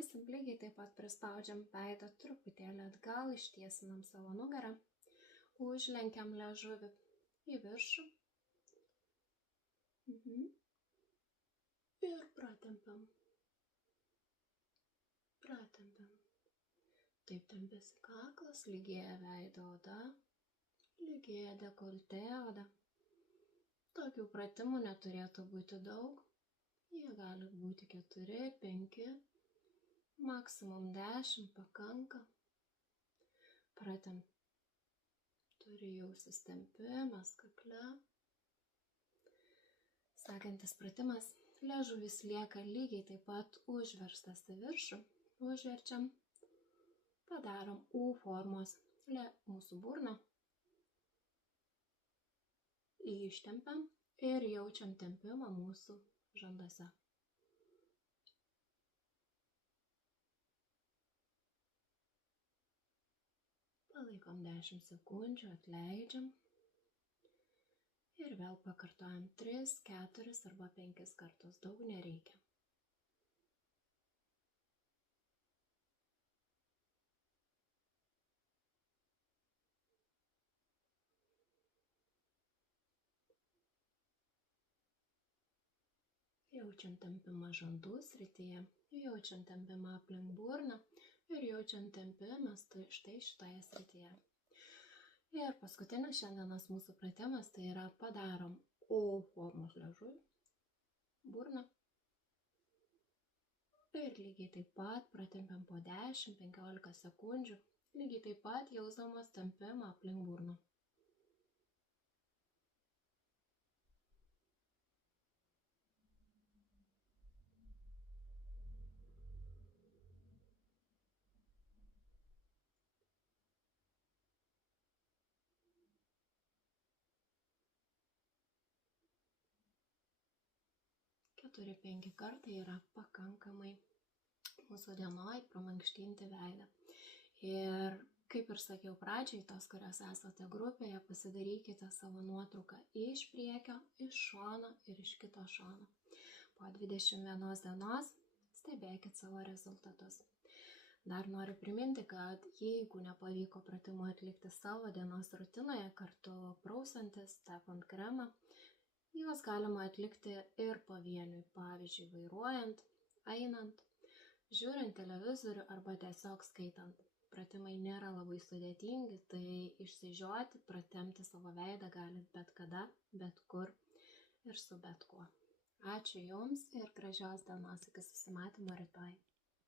padarysim, lygiai taip pat prispaudžiam veidą truputėlį atgal, ištiesinam savo nugarą, užlenkiam liežuvį į viršų. Ir pratempiam. Taip tempiasi kaklas, lygėja veido oda, lygėja dekoltė oda. Tokių pratimų neturėtų būti daug. Jie gali būti 4, 5, maksimum 10 pakanka. Pratemp. Turi jausis tempimas kakle. Sekantis pratimas. Liežuvis lieka lygiai taip pat užverstas į viršų. Užverčiam. Padarom U formos mūsų burną. Ištempiam ir jaučiam tempimą mūsų žandose. Palaikom 10 sekundžių, atleidžiam. Ir vėl pakartojam 3, 4 arba 5 kartus, daug nereikia. Jaučiam tempimą žandų srityje, jaučiam tempimą aplink burną ir jaučiam tempimą štai šitoje srityje. Ir paskutinis šiandienos mūsų pratimas tai yra padarom O formos liežuvį, burną. Ir lygiai taip pat pratempiam po 10-15 sekundžių, lygiai taip pat jausdamas tempimą aplink burną. Keturi, 5 kartai yra pakankamai mūsų dienoj pramankštinti veidą. Ir kaip ir sakiau pradžiai, tos, kurios esate grupėje, pasidarykite savo nuotrauką iš priekio, iš šono ir iš kito šono. Po 21 dienos stebėkit savo rezultatus. Dar noriu priminti, kad jeigu nepavyko pratimų atlikti savo dienos rutinoje, kartu prausantis, tepant kremą, juos galima atlikti ir pavieniui, pavyzdžiui, vairuojant, einant, žiūrint televizorių arba tiesiog skaitant. Pratimai nėra labai sudėtingi, tai išsižioti, pratempti savo veidą galit bet kada, bet kur ir su bet kuo. Ačiū Jums ir gražios dienos, iki susimatymo rytoj.